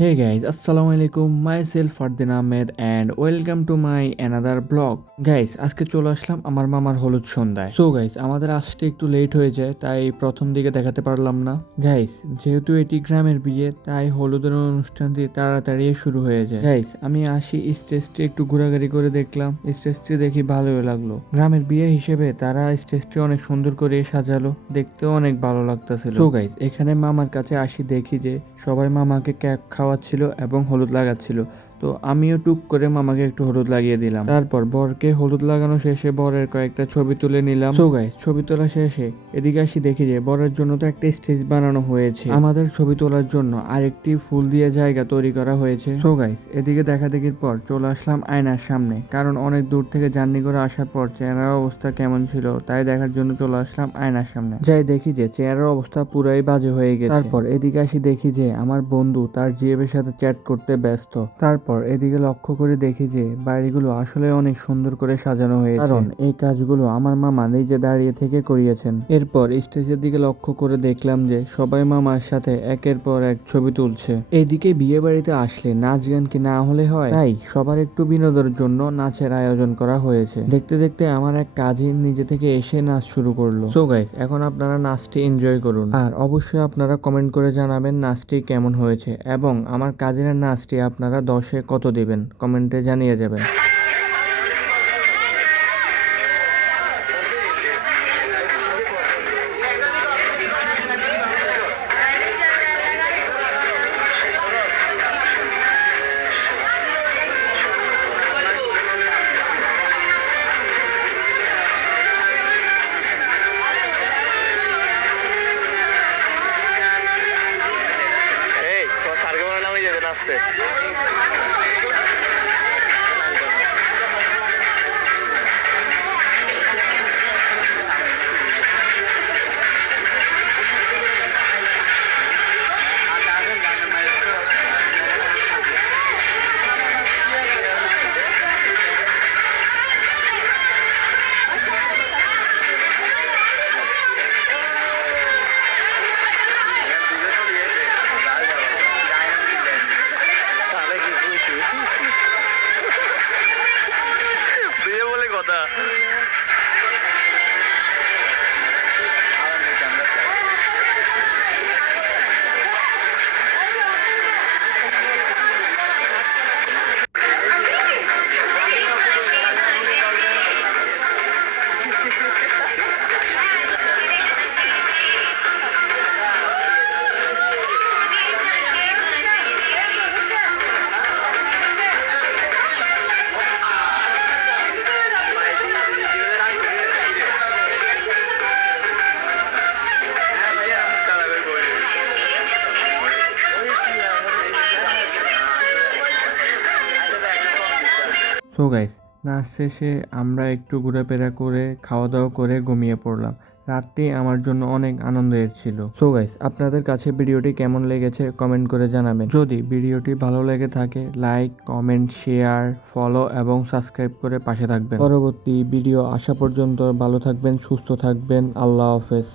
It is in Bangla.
Hey guys, Assalamu alaikum. Myself Fardin Ahmed and welcome to my another vlog. Guys, আজকে চলে আসলাম আমার মামার হলুদ সন্ধ্যায়। সো গাইস, আমাদের আসতে একটু লেট হয়ে যায়, তাই প্রথম দিকে দেখাতে পারলাম না। গাইস, যেহেতু এটি গ্রামের বিয়ে, তাই হলুদের অনুষ্ঠানটি তাড়াতাড়ি শুরু হয়ে যায়। গাইস, আমি আসি স্টেজটি একটু ঘোরাঘুরি করে দেখলাম। স্টেজটি দেখি ভালোই লাগলো। গ্রামের বিয়ে হিসেবে তারা স্টেজটি অনেক সুন্দর করে সাজালো, দেখতেও অনেক ভালো লাগতেছিল। সো গাইস, এখানে মামার কাছে আসি, দেখি যে সবাই মামাকে কেক খাওয়াচ্ছিল এবং হলুদ লাগাচ্ছিল। তো আমিও টুক করে মামাকে একটু হলুদ লাগিয়ে দিলাম। তারপর বরকে হলুদ লাগানো শেষে বরের কয়েকটা ছবি তুলে নিলাম। সো গাইস, ছবি তোলা শেষে এদিকে আসি, দেখি যে বরের জন্য তো একটা স্টেজ বানানো হয়েছে। আমাদের ছবি তোলার জন্য আরেকটি ফুল দিয়ে জায়গা তৈরি করা হয়েছে। সো গাইস, এদিকে দেখা দেখির পর চলে আসলাম আয়নার সামনে, কারণ অনেক দূর থেকে জার্নি করে আসার পর চেহারার অবস্থা কেমন ছিল তাই দেখার জন্য চলে আসলাম আয়নার সামনে। যাই দেখি যে চেহারার অবস্থা পুরাই বাজে হয়ে গেছে। তারপর এদিকে আসি, দেখি যে আমার বন্ধু তার জিএফের সাথে চ্যাট করতে ব্যস্ত। তারপর এদিকে লক্ষ্য করে দেখি যে বাড়িগুলো আসলে অনেক সুন্দর করে সাজানো হয়েছে, কারণ এই কাজগুলো আমার মামা নিজে দাঁড়িয়ে থেকে করিয়েছেন। এরপর স্টেজের দিকে লক্ষ্য করে দেখলাম যে সবাই মামার সাথে একের পর এক ছবি তুলছে। এইদিকে বিয়ে বাড়িতে আসলে নাচ গান কি না হলে হয়, তাই সবার একটু বিনোদনের জন্য নাচের আয়োজন করা হয়েছে। দেখতে দেখতে আমার এক কাজিন নিজে থেকে এসে নাচ শুরু করলো। সো গাইস, এখন আপনারা নাচটি এনজয় করুন, আর অবশ্যই আপনারা কমেন্ট করে জানাবেন নাচটি কেমন হয়েছে, এবং আমার কাজিনের নাচটি আপনারা 10-এ কত দিবেন কমেন্টে জানিয়ে যাবেন। এই তো সার্গে মনে নামে যাবে নাচতে। বিয়ে বলে কথা। সো গাইস, নাচ শেষে আমরা একটু ঘোরাফেরা করে খাওয়া দাওয়া করে ঘুমিয়ে পড়লাম। রাতটি আমার জন্য অনেক আনন্দের ছিল। সো গাইস, আপনাদের কাছে ভিডিওটি কেমন লেগেছে কমেন্ট করে জানাবেন। যদি ভিডিওটি ভালো লেগে থাকে লাইক, কমেন্ট, শেয়ার, ফলো এবং সাবস্ক্রাইব করে পাশে থাকবেন। পরবর্তী ভিডিও আসা পর্যন্ত ভালো থাকবেন, সুস্থ থাকবেন। আল্লাহ হাফেজ।